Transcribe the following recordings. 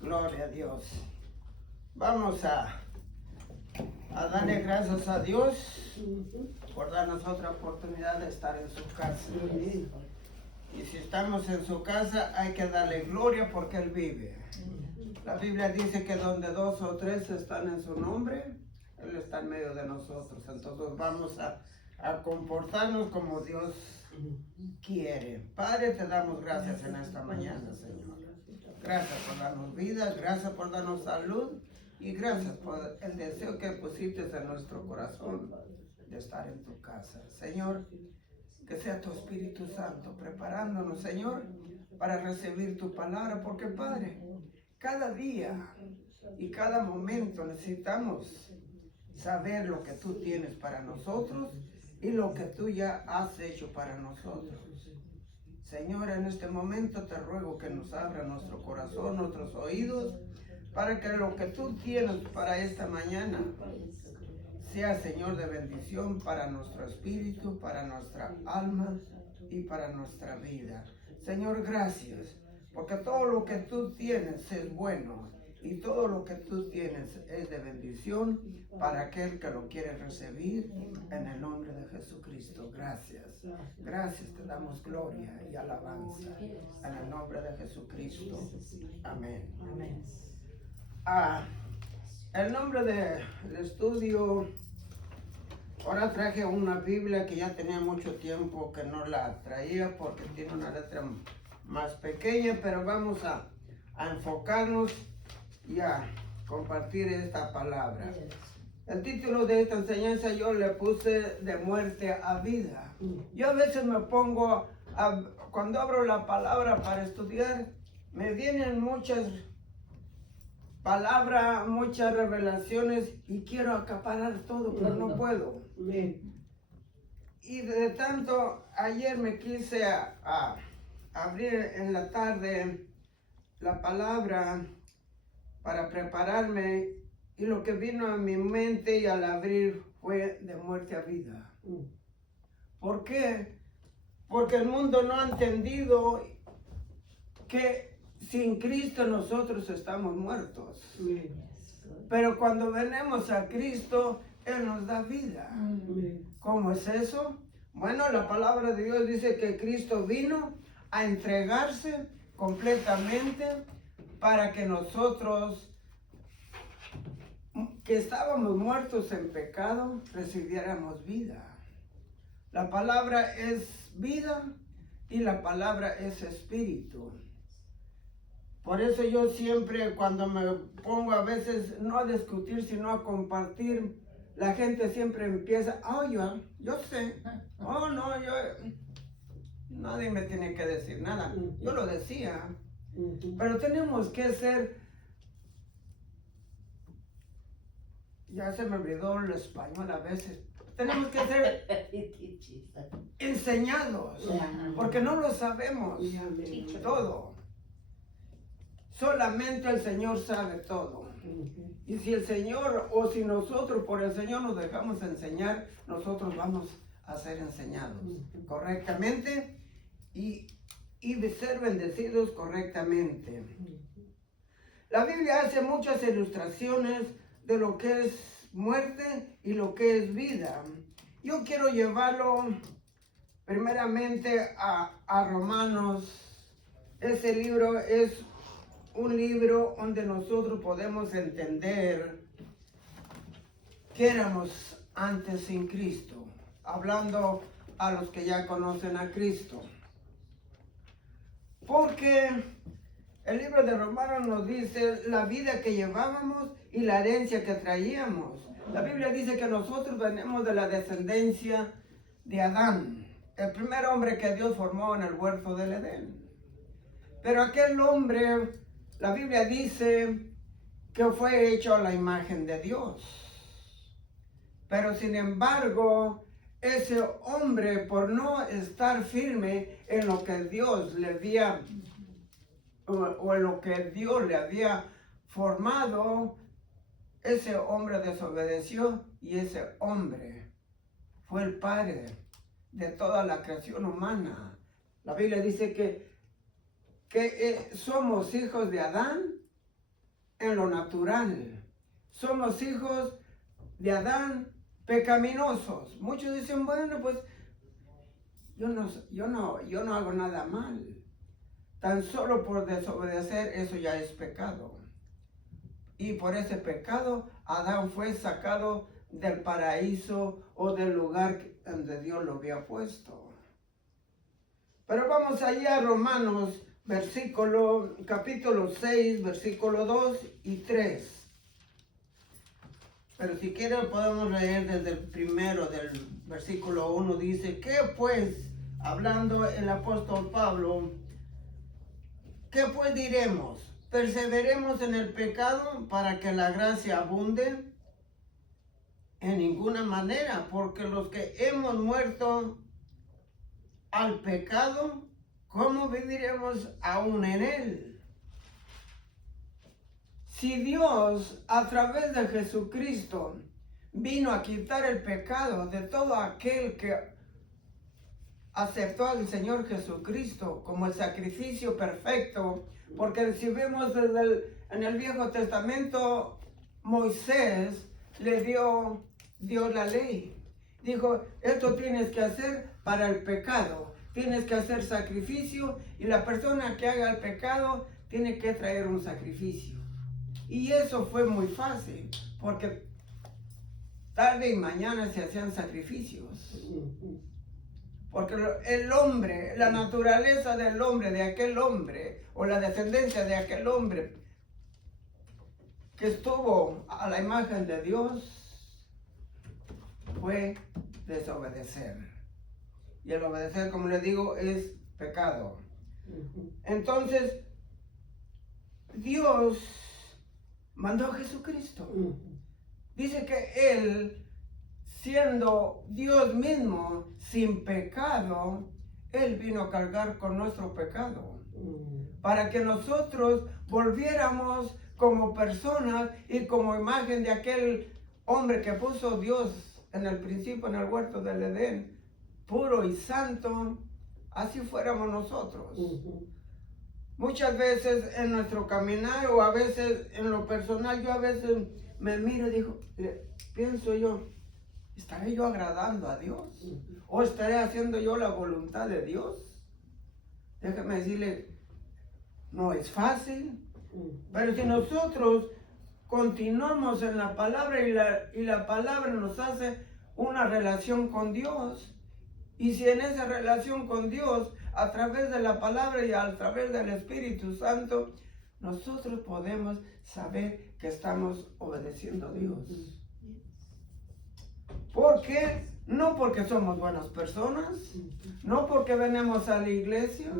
Gloria a Dios. Vamos a darle gracias a Dios por darnos otra oportunidad de estar en su casa. Y si estamos en su casa, hay que darle gloria porque Él vive. La Biblia dice que donde dos o tres están en su nombre, Él está en medio de nosotros. Entonces vamos a comportarnos como Dios quiere. Padre, te damos gracias en esta mañana, Señor. Gracias por darnos vida, gracias por darnos salud y gracias por el deseo que pusiste en nuestro corazón de estar en tu casa. Señor, que sea tu Espíritu Santo preparándonos, Señor, para recibir tu palabra, porque Padre, cada día y cada momento necesitamos saber lo que tú tienes para nosotros y lo que tú ya has hecho para nosotros. Señor, en este momento te ruego que nos abra nuestro corazón, nuestros oídos, para que lo que tú tienes para esta mañana sea, Señor, de bendición para nuestro espíritu, para nuestra alma y para nuestra vida. Señor, gracias, porque todo lo que tú tienes es bueno y todo lo que tú tienes es de bendición para aquel que lo quiere recibir en el nombre de Jesucristo. Gracias. Gracias, te damos gloria y alabanza en el nombre de Jesucristo. Amén. Amén. El nombre del estudio, ahora traje una Biblia que ya tenía mucho tiempo que no la traía porque tiene una letra más pequeña, pero vamos a enfocarnos y a compartir esta palabra. El título de esta enseñanza yo le puse de muerte a vida. Yo a veces me pongo, cuando abro la palabra para estudiar, me vienen muchas palabras, muchas revelaciones y quiero acaparar todo, pero no puedo. Y de tanto, ayer me quise abrir en la tarde la palabra para prepararme y lo que vino a mi mente y al abrir fue de muerte a vida. ¿Por qué? Porque el mundo no ha entendido que sin Cristo nosotros estamos muertos. Pero cuando venimos a Cristo, Él nos da vida. ¿Cómo es eso? Bueno, la palabra de Dios dice que Cristo vino a entregarse completamente para que nosotros, que estábamos muertos en pecado, recibiéramos vida. La palabra es vida y la palabra es espíritu. Por eso yo siempre cuando me pongo a veces no a discutir sino a compartir, la gente siempre empieza, yo sé, nadie me tiene que decir nada, yo lo decía, pero tenemos que ser, ya se me olvidó el español a veces, tenemos que ser enseñados, porque no lo sabemos todo. Solamente el Señor sabe todo. Y si el Señor o si nosotros por el Señor nos dejamos enseñar, nosotros vamos a ser enseñados correctamente y de ser bendecidos correctamente. La Biblia hace muchas ilustraciones de lo que es muerte y lo que es vida. Yo quiero llevarlo primeramente a Romanos. Ese libro es un libro donde nosotros podemos entender que éramos antes sin Cristo, hablando a los que ya conocen a Cristo. Porque el libro de Romanos nos dice la vida que llevábamos y la herencia que traíamos. La Biblia dice que nosotros venimos de la descendencia de Adán, el primer hombre que Dios formó en el huerto del Edén. Pero aquel hombre, la Biblia dice que fue hecho a la imagen de Dios. Pero sin embargo, ese hombre, por no estar firme en lo que Dios le había, o en lo que Dios le había formado, ese hombre desobedeció y ese hombre fue el padre de toda la creación humana. La Biblia dice que somos hijos de Adán en lo natural. Somos hijos de Adán pecaminosos. Muchos dicen, bueno, pues yo no hago nada mal. Tan solo por desobedecer, eso ya es pecado. Y por ese pecado, Adán fue sacado del paraíso o del lugar donde Dios lo había puesto. Pero vamos allá a Romanos, capítulo 6, versículo 2 y 3. Pero si quieren podemos leer desde el primero del versículo 1. Dice, ¿qué pues? Hablando el apóstol Pablo, ¿qué pues diremos? ¿Perseveremos en el pecado para que la gracia abunde? En ninguna manera, porque los que hemos muerto al pecado, ¿cómo viviremos aún en él? Si Dios a través de Jesucristo vino a quitar el pecado de todo aquel que aceptó al Señor Jesucristo como el sacrificio perfecto, porque si vemos en el Viejo Testamento, Moisés le dio Dios la ley. Dijo, esto tienes que hacer para el pecado. Tienes que hacer sacrificio y la persona que haga el pecado tiene que traer un sacrificio. Y eso fue muy fácil, porque tarde y mañana se hacían sacrificios. Porque el hombre, la naturaleza del hombre, de aquel hombre, o la descendencia de aquel hombre que estuvo a la imagen de Dios, fue desobedecer. Y el obedecer, como les digo, es pecado. Entonces, Dios mandó a Jesucristo. Dice que Él, siendo Dios mismo, sin pecado, Él vino a cargar con nuestro pecado. Para que nosotros volviéramos como personas y como imagen de aquel hombre que puso Dios en el principio en el huerto del Edén, puro y santo, así fuéramos nosotros. Muchas veces en nuestro caminar o a veces en lo personal, yo a veces me miro y digo, pienso yo, ¿estaré yo agradando a Dios? ¿O estaré haciendo yo la voluntad de Dios? Déjame decirle, no es fácil, pero si nosotros continuamos en la palabra y la palabra nos hace una relación con Dios, y si en esa relación con Dios, a través de la palabra y a través del Espíritu Santo, nosotros podemos saber que estamos obedeciendo a Dios. ¿Por qué? No porque somos buenas personas, no porque venimos a la iglesia,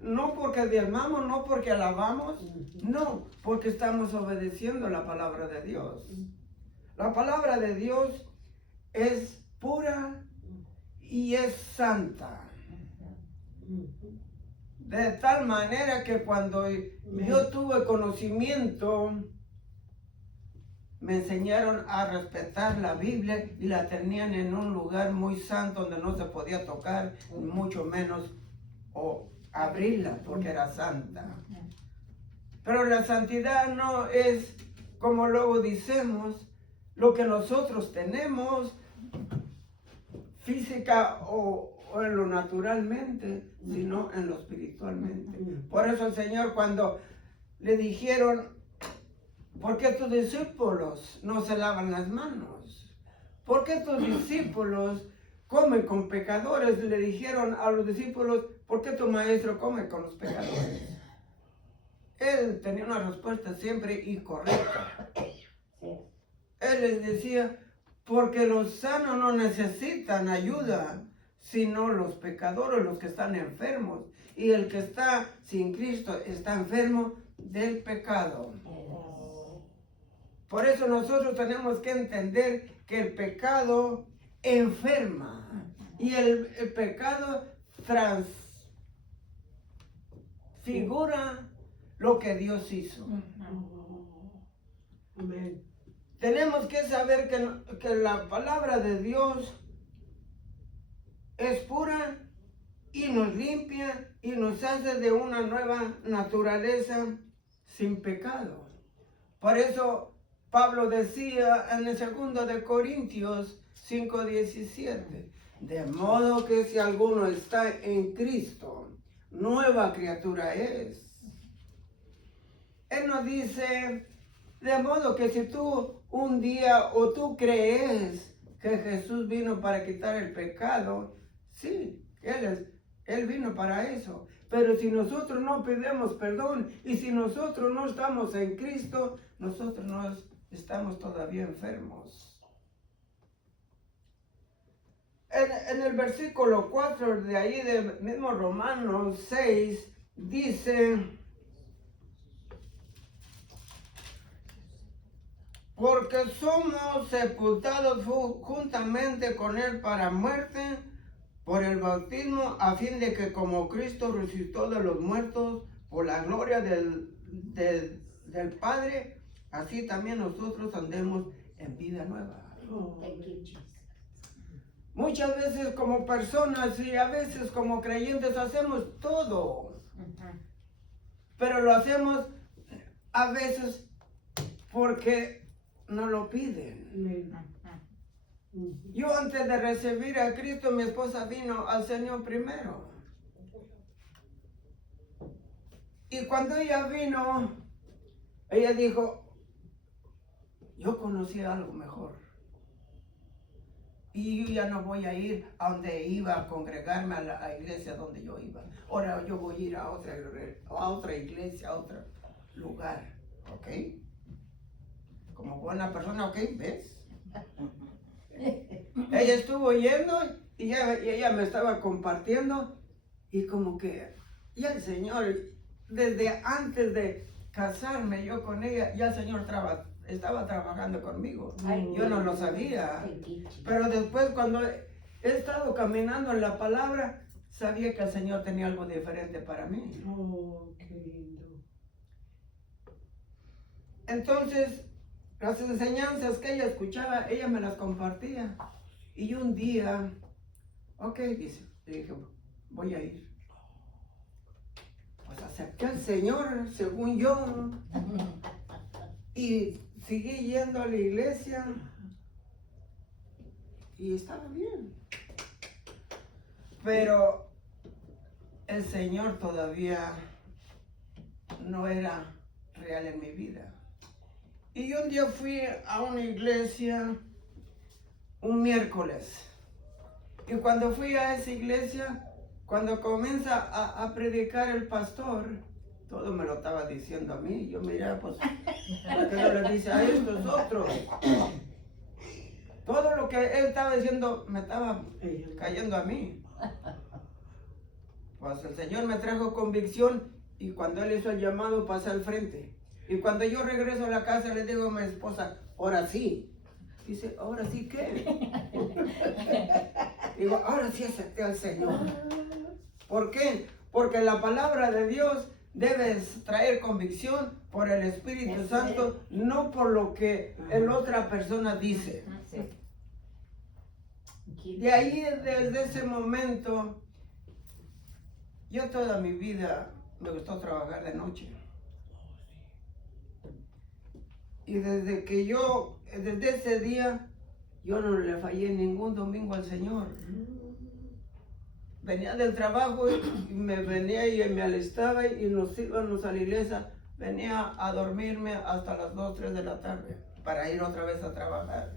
no porque diezmamos, no porque alabamos, no, porque estamos obedeciendo la palabra de Dios. La palabra de Dios es pura y es santa. De tal manera que cuando yo tuve conocimiento, me enseñaron a respetar la Biblia y la tenían en un lugar muy santo donde no se podía tocar, mucho menos o abrirla porque era santa. Pero la santidad no es, como luego decimos, lo que nosotros tenemos física o en lo naturalmente, sino en lo espiritualmente. Por eso el Señor, cuando le dijeron, ¿por qué tus discípulos no se lavan las manos? ¿Por qué tus discípulos comen con pecadores? Le dijeron a los discípulos, ¿por qué tu maestro come con los pecadores? Él tenía una respuesta siempre incorrecta. Él les decía, porque los sanos no necesitan ayuda, sino los pecadores, los que están enfermos. Y el que está sin Cristo está enfermo del pecado. Por eso nosotros tenemos que entender que el pecado enferma y el pecado transfigura lo que Dios hizo. Amén. Tenemos que saber que la palabra de Dios es pura y nos limpia y nos hace de una nueva naturaleza sin pecado. Por eso Pablo decía en el 2 de Corintios 5:17, de modo que si alguno está en Cristo, nueva criatura es. Él nos dice, de modo que si tú un día o tú crees que Jesús vino para quitar el pecado, sí, Él vino para eso. Pero si nosotros no pedimos perdón y si nosotros no estamos en Cristo, nosotros no estamos todavía enfermos. En el versículo 4 de ahí del mismo Romanos 6 dice, porque somos sepultados juntamente con Él para muerte por el bautismo, a fin de que como Cristo resucitó de los muertos por la gloria del Padre, así también nosotros andemos en vida nueva. Muchas veces como personas y a veces como creyentes hacemos todo, pero lo hacemos a veces porque nos lo piden. Yo antes de recibir a Cristo, mi esposa vino al Señor primero. Y cuando ella vino, ella dijo, yo conocí algo mejor. Y yo ya no voy a ir a donde iba a congregarme a la iglesia donde yo iba. Ahora yo voy a ir a otra iglesia, a otro lugar. ¿Ok? Como buena persona, ¿ok? ¿Ves? Ella estuvo yendo y ella me estaba compartiendo y como que ya el Señor, desde antes de casarme yo con ella, ya el Señor estaba trabajando conmigo. Yo no lo sabía, pero después cuando he estado caminando en la palabra, sabía que el Señor tenía algo diferente para mí. Oh, qué lindo. Entonces, las enseñanzas que ella escuchaba, ella me las compartía. Y un día, ok, dice, le dije, voy a ir. Pues acepté al Señor, según yo, y seguí yendo a la iglesia y estaba bien. Pero el Señor todavía no era real en mi vida. Y un día fui a una iglesia un miércoles. Y cuando fui a esa iglesia, cuando comienza a predicar el pastor, todo me lo estaba diciendo a mí. Yo miraba, pues, ¿por qué no le dice a estos otros? Todo lo que él estaba diciendo me estaba cayendo a mí. Pues el Señor me trajo convicción y cuando Él hizo el llamado pasé al frente. Y cuando yo regreso a la casa le digo a mi esposa, ahora sí. Dice, ¿ahora sí qué? Digo, ahora sí acepté al Señor. ¿Por qué? Porque la palabra de Dios debe traer convicción por el Espíritu Santo, no por lo que la otra persona dice. De ahí, desde ese momento, yo toda mi vida me gustó trabajar de noche. Y desde ese día, yo no le fallé ningún domingo al Señor. Venía del trabajo y me venía y me alistaba y nos íbamos a la iglesia. Venía a dormirme hasta las 2, 3 de la tarde para ir otra vez a trabajar.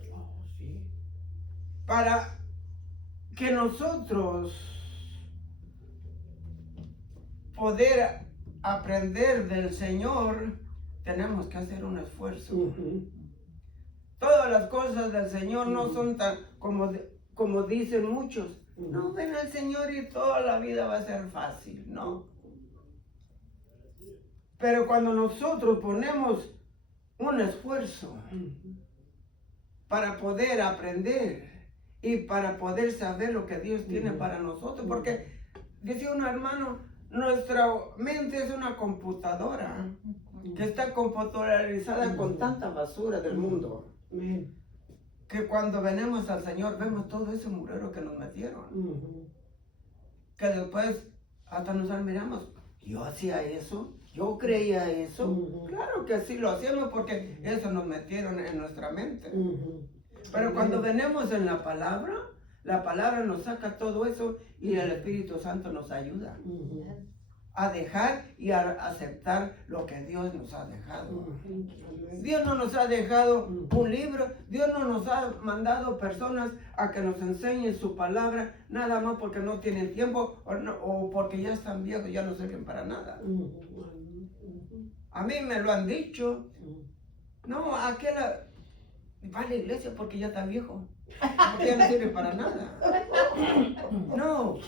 Para que nosotros poder aprender del Señor, tenemos que hacer un esfuerzo. Todas las cosas del Señor no son tan como dicen muchos. No ven al Señor y toda la vida va a ser fácil, no. Pero cuando nosotros ponemos un esfuerzo para poder aprender y para poder saber lo que Dios tiene para nosotros, porque decía un hermano, nuestra mente es una computadora que está computarizada con tanta basura del mundo, que cuando venimos al Señor vemos todo ese murero que nos metieron, que después hasta nos admiramos, yo hacía eso, Yo creía eso. Claro que sí lo hacíamos porque eso nos metieron en nuestra mente. Pero cuando venimos en la palabra nos saca todo eso y el Espíritu Santo nos ayuda a dejar y a aceptar lo que Dios nos ha dejado. Dios no nos ha dejado un libro, Dios no nos ha mandado personas a que nos enseñen su palabra, nada más porque no tienen tiempo o porque ya están viejos, ya no sirven para nada. A mí me lo han dicho. No, aquel va a la iglesia porque ya está viejo, porque ya no sirve para nada. No,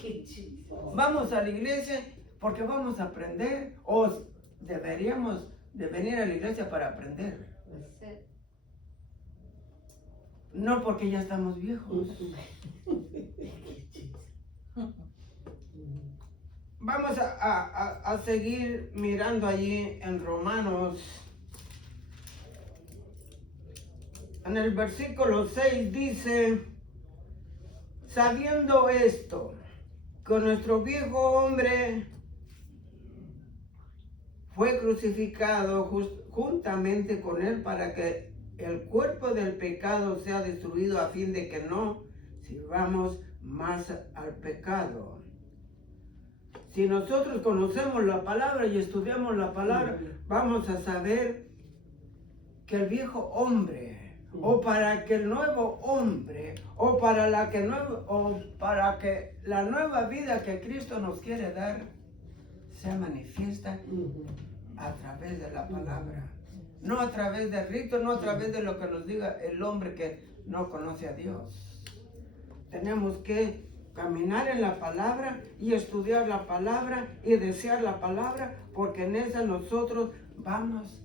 vamos a la iglesia porque vamos a aprender, o deberíamos de venir a la iglesia para aprender. No porque ya estamos viejos. Vamos a seguir mirando allí en Romanos. En el versículo 6 dice, sabiendo esto, que nuestro viejo hombre fue crucificado juntamente con él para que el cuerpo del pecado sea destruido a fin de que no sirvamos más al pecado. Si nosotros conocemos la palabra y estudiamos la palabra, vamos a saber que el viejo hombre, o para que el nuevo hombre, o para que la nueva vida que Cristo nos quiere dar, sea manifiesta a través de la palabra. No a través del rito, no a través de lo que nos diga el hombre que no conoce a Dios. Tenemos que caminar en la palabra y estudiar la palabra y desear la palabra, porque en esa nosotros vamos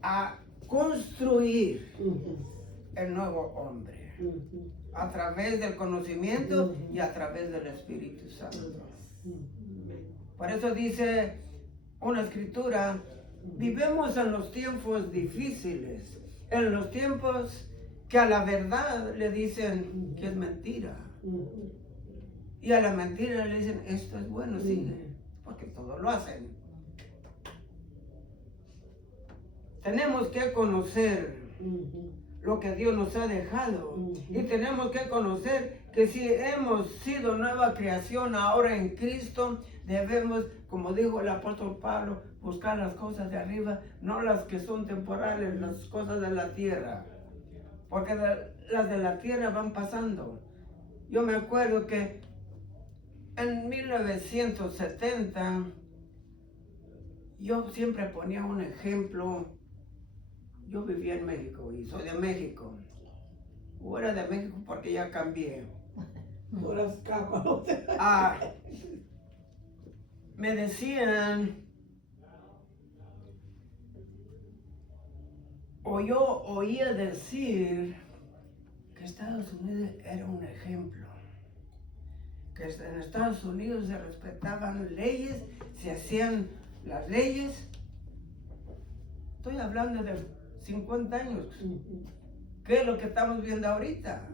a construir el nuevo hombre a través del conocimiento y a través del Espíritu Santo. Por eso dice una escritura, vivimos en los tiempos difíciles, en los tiempos que a la verdad le dicen que es mentira. Y a la mentira le dicen, esto es bueno, sigue, porque todo lo hacen. Tenemos que conocer lo que Dios nos ha dejado. Y tenemos que conocer que si hemos sido nueva creación ahora en Cristo, debemos, como dijo el apóstol Pablo, buscar las cosas de arriba, no las que son temporales, las cosas de la tierra. Porque las de la tierra van pasando. Yo me acuerdo que en 1970, yo siempre ponía un ejemplo. Yo vivía en México y soy de México. O era de México porque ya cambié. Me decían, o yo oía decir que Estados Unidos era un ejemplo. Que en Estados Unidos se respetaban leyes, se hacían las leyes. Estoy hablando de 50 años. ¿Qué es lo que estamos viendo ahorita?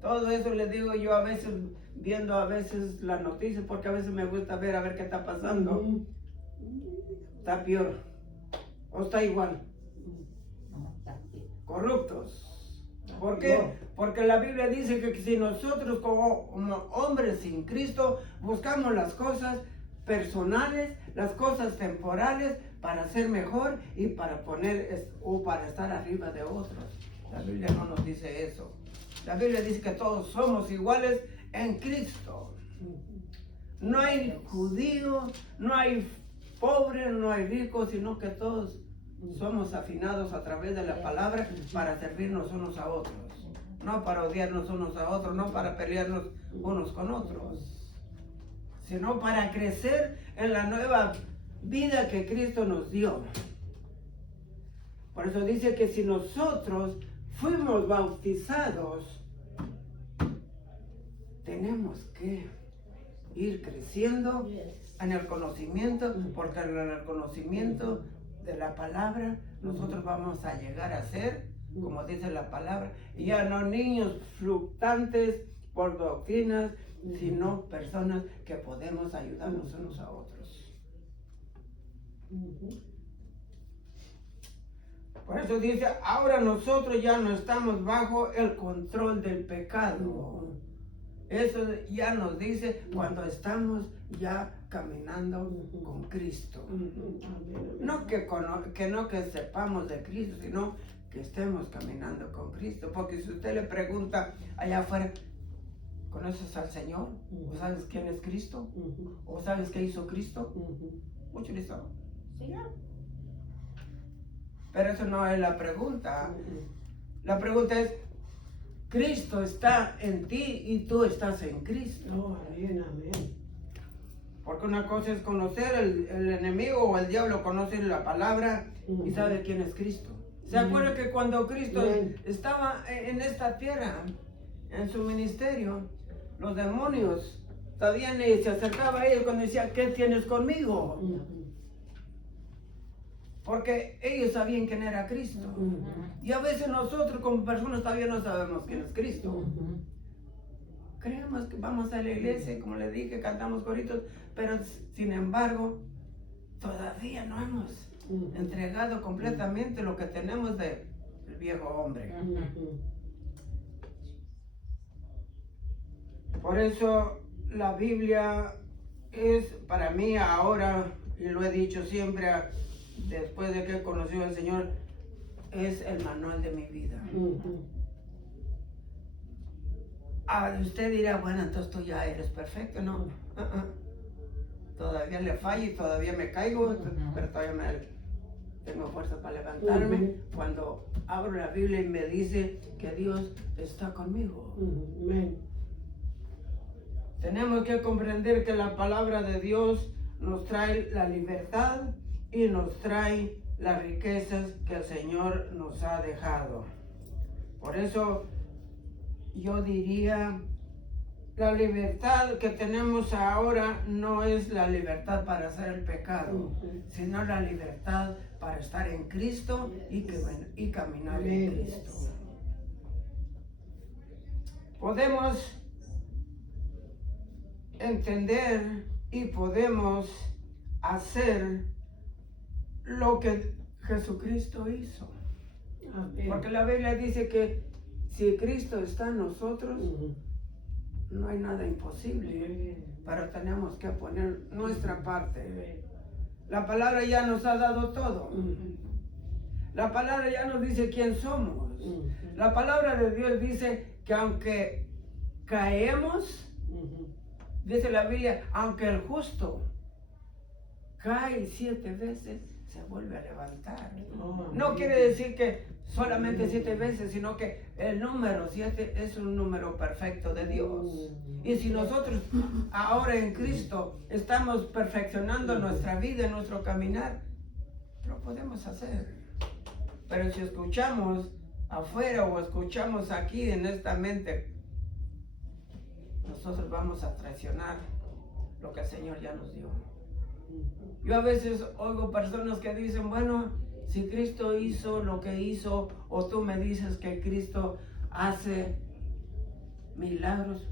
Todo eso le digo yo a veces, viendo a veces las noticias, porque a veces me gusta ver a ver qué está pasando. Está peor. O está igual. Corruptos. ¿Por qué? Porque la Biblia dice que si nosotros como hombres sin Cristo buscamos las cosas personales, las cosas temporales, para ser mejor y para para estar arriba de otros. La Biblia no nos dice eso. La Biblia dice que todos somos iguales en Cristo. No hay judío, no hay pobre, no hay rico, sino que todos somos afinados a través de la palabra para servirnos unos a otros. No para odiarnos unos a otros, no para pelearnos unos con otros, sino para crecer en la nueva vida que Cristo nos dio. Por eso dice que si nosotros fuimos bautizados, tenemos que ir creciendo en el conocimiento, porque en el conocimiento de la palabra nosotros vamos a llegar a ser, como dice la palabra, ya no niños fluctuantes por doctrinas sino personas que podemos ayudarnos unos a otros. Por eso dice, ahora nosotros ya no estamos bajo el control del pecado. Eso ya nos dice cuando estamos ya caminando con Cristo. No que sepamos de Cristo, sino que estemos caminando con Cristo. Porque si usted le pregunta allá afuera, ¿conoces al Señor? ¿O sabes quién es Cristo? ¿O sabes qué hizo Cristo? Muchos le dicen, Señor. Pero eso no es la pregunta. La pregunta es, Cristo está en ti y tú estás en Cristo. Amén, amén. Porque una cosa es conocer el enemigo o el diablo, conoce la palabra y sabe quién es Cristo. ¿Se acuerda que cuando Cristo estaba en esta tierra, en su ministerio, los demonios todavía se acercaban a ellos cuando decía, ¿qué tienes conmigo? Porque ellos sabían quién era Cristo. Y a veces nosotros como personas todavía no sabemos quién es Cristo. Creemos que vamos a la iglesia, como le dije, cantamos coritos, pero sin embargo, todavía no hemos entregado completamente lo que tenemos del viejo hombre. Por eso la Biblia es para mí ahora, y lo he dicho siempre, después de que he conocido al Señor, es el manual de mi vida. Usted dirá, bueno, entonces tú ya eres perfecto. No, todavía le fallo y todavía me caigo, pero todavía tengo fuerza para levantarme. Cuando abro la Biblia y me dice que Dios está conmigo. Tenemos que comprender que la palabra de Dios nos trae la libertad y nos trae las riquezas que el Señor nos ha dejado. Por eso yo diría, la libertad que tenemos ahora no es la libertad para hacer el pecado, sino la libertad para estar en Cristo y caminar en Cristo. Podemos entender y podemos hacer lo que Jesucristo hizo. Porque la Biblia dice que si Cristo está en nosotros, no hay nada imposible, pero tenemos que poner nuestra parte. La palabra ya nos ha dado todo. La palabra ya nos dice quién somos. La palabra de Dios dice que aunque caemos, dice la Biblia, aunque el justo cae 7 veces, se vuelve a levantar. No quiere decir que solamente 7 veces, sino que el número 7 es un número perfecto de Dios. Y si nosotros ahora en Cristo estamos perfeccionando nuestra vida, nuestro caminar, lo podemos hacer. Pero si escuchamos afuera o escuchamos aquí en esta mente, nosotros vamos a traicionar lo que el Señor ya nos dio. Yo a veces oigo personas que dicen, bueno, si Cristo hizo lo que hizo, o tú me dices que Cristo hace milagros,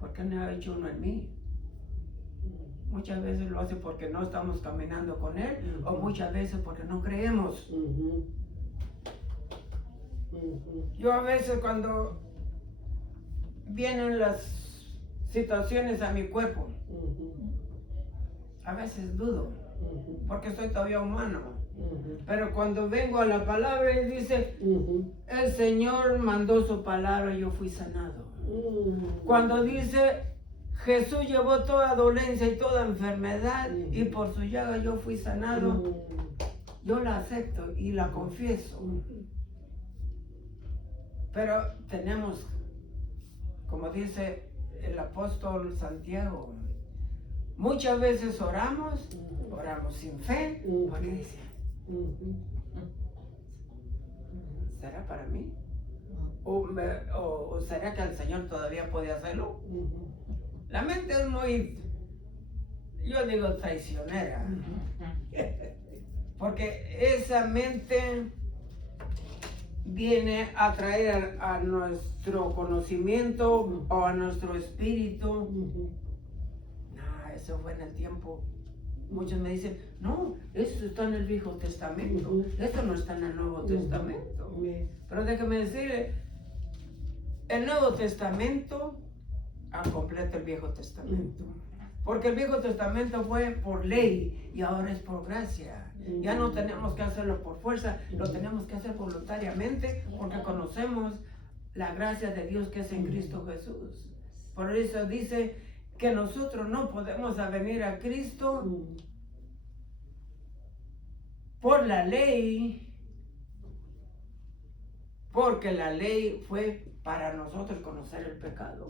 ¿por qué no ha hecho uno en mí? Muchas veces lo hace porque no estamos caminando con Él, o muchas veces porque no creemos. Yo a veces cuando vienen las situaciones a mi cuerpo, a veces dudo, porque soy todavía humano. Pero cuando vengo a la palabra y dice, el Señor mandó su palabra y yo fui sanado. Cuando dice, Jesús llevó toda dolencia y toda enfermedad y por su llaga yo fui sanado, yo la acepto y la confieso. Pero tenemos, como dice el apóstol Santiago, muchas veces oramos sin fe, porque dice, ¿será para mí? ¿O será que el Señor todavía puede hacerlo? La mente es muy, yo digo, traicionera. Porque esa mente viene a traer a nuestro conocimiento o a nuestro espíritu. No, eso fue en el tiempo. Muchos me dicen, no, esto está en el Viejo Testamento, esto no está en el Nuevo Testamento. Pero déjeme decirle, el Nuevo Testamento completa el Viejo Testamento. Porque el Viejo Testamento fue por ley y ahora es por gracia. Ya no tenemos que hacerlo por fuerza, lo tenemos que hacer voluntariamente porque conocemos la gracia de Dios que es en Cristo Jesús. Por eso dice que nosotros no podemos venir a Cristo por la ley, porque la ley fue para nosotros conocer el pecado.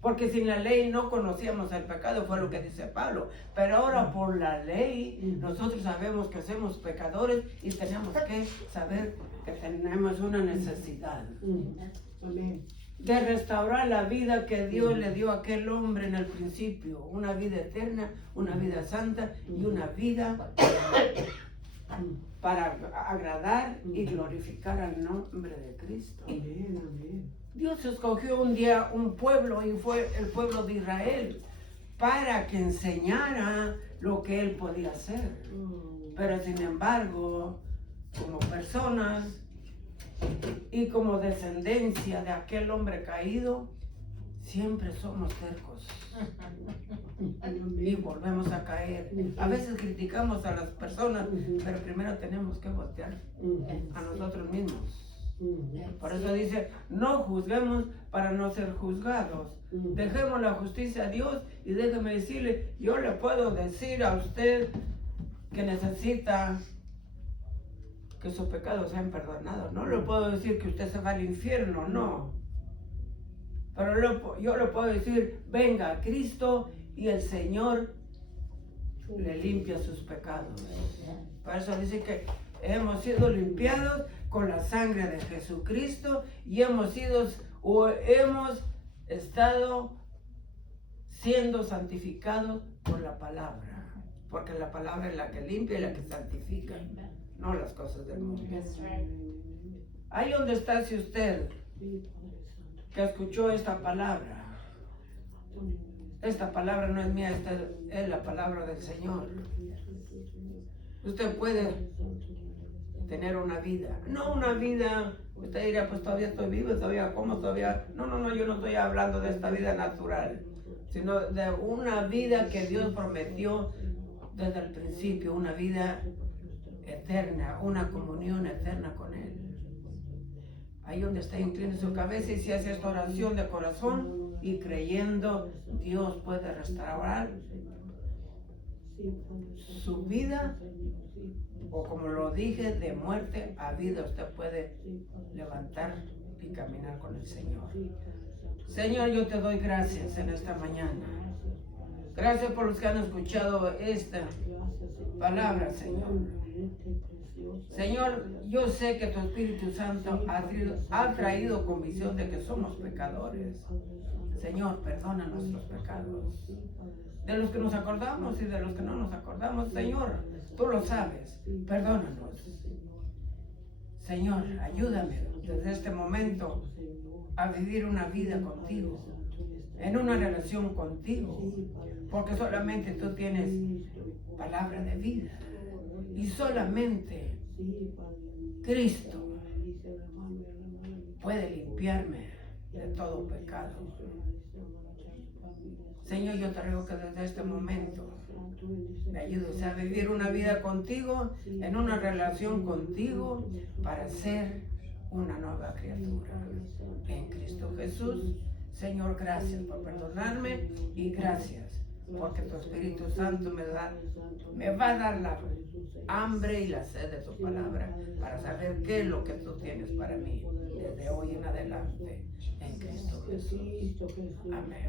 Porque sin la ley no conocíamos el pecado, fue lo que dice Pablo. Pero ahora por la ley nosotros sabemos que somos pecadores y tenemos que saber que tenemos una necesidad de restaurar la vida que Dios le dio a aquel hombre en el principio. Una vida eterna, una vida santa y una vida para agradar y glorificar al nombre de Cristo. Dios escogió un día un pueblo y fue el pueblo de Israel para que enseñara lo que él podía hacer. Pero sin embargo, como personas y como descendencia de aquel hombre caído, siempre somos tercos y volvemos a caer. A veces criticamos a las personas, pero primero tenemos que voltear a nosotros mismos. Por eso dice, no juzguemos para no ser juzgados. Dejemos la justicia a Dios y déjeme decirle, yo le puedo decir a usted que necesita que sus pecados sean perdonados. No le puedo decir que usted se va al infierno, no. Pero yo le puedo decir, venga a Cristo y el Señor le limpia sus pecados. Por eso dice que hemos sido limpiados con la sangre de Jesucristo y hemos estado siendo santificados por la palabra. Porque la palabra es la que limpia y la que santifica, no las cosas del mundo. Ahí donde está si usted que escuchó esta palabra. Esta palabra no es mía, esta es la palabra del Señor. Usted puede tener una vida, no una vida, usted dirá, pues todavía estoy vivo, todavía como, todavía, no, yo no estoy hablando de esta vida natural, sino de una vida que Dios prometió desde el principio, una vida eterna, una comunión eterna con Él. Ahí donde está, incline su cabeza y si hace esta oración de corazón y creyendo, Dios puede restaurar su vida, o como lo dije, de muerte a vida, usted puede levantar y caminar con el Señor. Señor, yo te doy gracias en esta mañana. Gracias por los que han escuchado esta palabra, Señor. Señor, yo sé que tu Espíritu Santo ha traído convicción de que somos pecadores. Señor, perdona nuestros pecados. De los que nos acordamos y de los que no nos acordamos, Señor, tú lo sabes. Perdónanos. Señor, ayúdame desde este momento a vivir una vida contigo, en una relación contigo, porque solamente tú tienes palabra de vida y solamente Cristo puede limpiarme de todo pecado. Señor, yo te ruego que desde este momento me ayudes a vivir una vida contigo, en una relación contigo, para ser una nueva criatura en Cristo Jesús. Señor, gracias por perdonarme y gracias porque tu Espíritu Santo me va a dar la hambre y la sed de tu palabra para saber qué es lo que tú tienes para mí desde hoy en adelante en Cristo Jesús. Amén.